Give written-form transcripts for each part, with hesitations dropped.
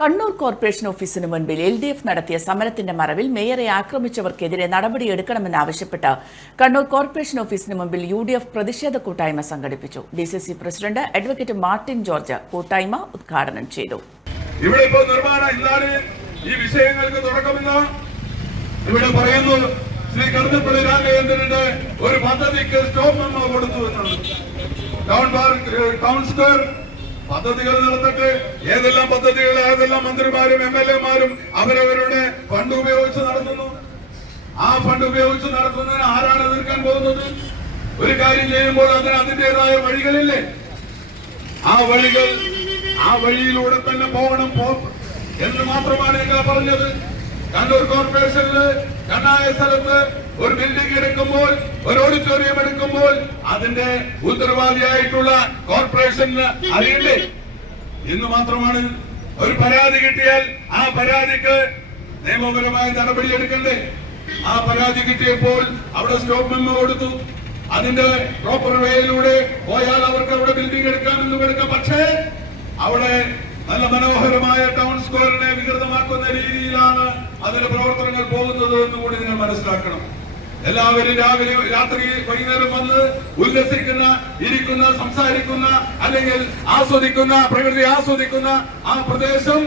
Kannur corporation ഓഫീസിന് മുൻപിൽ LDF നടത്തിയ സമരത്തിന്റെ മറവിൽ മേയറെ ആക്രമിച്ചവർക്കെതിരെ നടപടിയെടുക്കണമെന്നാവശ്യപ്പെട്ട് കണ്ണൂർ കോർപ്പറേഷൻ ഓഫീസിന് മുൻപിൽ UDF പ്രതിഷേധ കൂട്ടായ്മ സംഘടിപ്പിച്ചു. DCC president advocate Martin George കൂട്ടായ്മ ഉദ്ഘാടനം ചെയ്തു. ഇവിടെ ഇപ്പോൾ നിർമ്മാണം ഇല്ലാതെ ഈ വിഷയങ്ങൾക്ക് തുടക്കമെന്ന് ഇവിടെ പറയുന്നു. ശ്രീ കടന്നപ്പള്ളി രാഘവേന്ദ്രന്റെ ഒരു പദ്ധതിക്ക് സ്റ്റോപ്പ് മെമ്മോ കൊടുത്തു എന്നാണ്. ടൗൺ സ്ക്വയർ പദ്ധതികൾ നടത്തിട്ട് ഏതെല്ലാം പദ്ധതികൾ ഏതെല്ലാം മന്ത്രിമാരും MLA-മാരും അവരവരുടെ ഫണ്ട് ഉപയോഗിച്ച് നടത്തുന്നു. ആ ഫണ്ട് ഉപയോഗിച്ച് നടത്തുന്നതിന് ആരാണ് എതിർക്കാൻ പോകുന്നത്? ഒരു കാര്യം ചെയ്യുമ്പോൾ അതിന് അതിൻ്റെതായ വഴികളില്ലേ? ആ വഴിയിലൂടെ തന്നെ പോകണം എന്ന് മാത്രമാണ് ഞങ്ങൾ പറഞ്ഞത്. കണ്ണൂർ കോർപ്പറേഷനില് കണ്ണായ സ്ഥലത്ത് ഒരു ബിൽഡിംഗ് എടുക്കുമ്പോൾ, ഒരു ഓഡിറ്റോറിയം എടുക്കുമ്പോൾ അതിന്റെ ഉത്തരവാദിയായിട്ടുള്ള കോർപ്പറേഷന് അറിയണ്ടേ? ഇന്ന് മാത്രമാണ് ഒരു പരാതി കിട്ടിയാൽ ആ പരാതിക്ക് നിയമപരമായ നടപടി എടുക്കണ്ടേ? ആ പരാതി കിട്ടിയപ്പോൾ അവിടെ സ്റ്റോപ്പ് മെമ്മോ കൊടുത്തു. അതിന്റെ പ്രോപ്പർ വേയിലൂടെ പോയാൽ അവർക്ക് അവിടെ ബിൽഡിംഗ് എടുക്കാമെന്നും എടുക്കാം. പക്ഷേ അവിടെ നല്ല മനോഹരമായ ടൗൺ സ്ക്വയറിനെ വികൃതമാക്കുന്ന രീതിയിലാണ് അതിന്റെ പ്രവർത്തനങ്ങൾ പോകുന്നത് എന്ന് കൂടി നിങ്ങൾ മനസ്സിലാക്കണം. എല്ലാവരും രാവിലെ രാത്രി വൈകുന്നേരം വന്ന് ഉല്ലസിക്കുന്ന, ഇരിക്കുന്ന, സംസാരിക്കുന്ന, അല്ലെങ്കിൽ ആസ്വദിക്കുന്ന, പ്രകൃതി ആസ്വദിക്കുന്ന ആ പ്രദേശം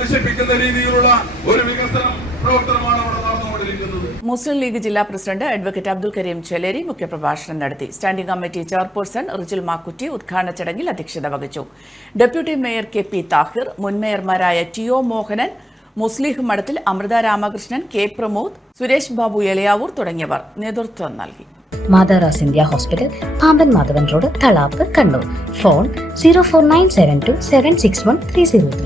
നശിപ്പിക്കുന്ന രീതിയിലുള്ള ഒരു വികസനം പ്രവർത്തനമാണ് അവിടെ നടന്നുകൊണ്ടിരിക്കുന്നത്. മുസ്ലിം ലീഗ് ജില്ലാ പ്രസിഡന്റ് അഡ്വക്കേറ്റ് അബ്ദുൽ കരീം ചെലേരി മുഖ്യപ്രഭാഷണം നടത്തി. Standing committee chairperson Rijil Makkutty ഉദ്ഘാടന ചടങ്ങിൽ അധ്യക്ഷത വഹിച്ചു. ഡെപ്യൂട്ടി മേയർ KP താഹിർ, മുൻ മേയർമാരായ TO മോഹനൻ, മുസ്ലിഹ് മഠത്തിൽ അമൃത രാമകൃഷ്ണൻ, K പ്രമോദ്, സുരേഷ് ബാബു എളയാവൂർ തുടങ്ങിയവർ നേതൃത്വം നൽകി. മാതാറാസ് India hospital, Pamban Madhavan road, Thalap, Kannur. Phone 04972761303.